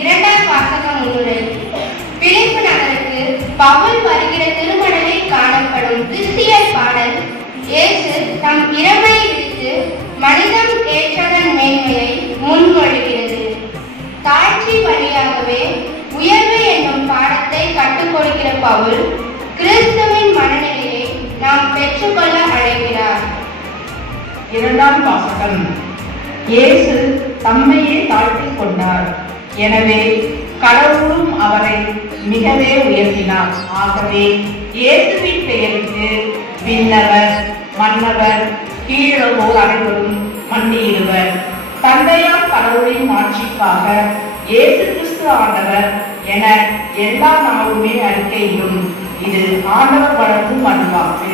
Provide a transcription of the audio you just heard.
இரண்டாம் வாசகம் முன்னுரை. பிலிப்பு நகருக்கு பவுல் வருகிற திருமணலில் காணப்படும் கிறிஸ்தியர் பாடல் இயேசு தம் இறமை விடுத்து மனிதம் ஏற்றதன் மேன்மையை முன்மொழிகிறது. தாழ்ச்சி வழியாகவே உயர்வு என்னும் பாடத்தை கற்றுக் கொடுக்கிற பவுல் கிறிஸ்துவின் மனநிலையை நாம் பெற்றுக்கொள்ள அழைக்கிறார். இரண்டாம் வாசகம். இயேசு தம்மையே தாழ்த்திக் கொண்டார். எனவே கடவுளும் அவரை மிகவே உயர்த்தினார். ஆகவே இயேசுவின் பெயருக்கு விண்ணவர் மன்னவர் கீழோர் அனைவரும் மண்டியிடுவர். தந்தையார் கடவுளின் ஆட்சிக்காக இயேசு கிறிஸ்து ஆண்டவர் என எல்லா நாளுமே அறிக்கையிடும். இது ஆண்டவர் வழங்கும் அருள்வாக்கு.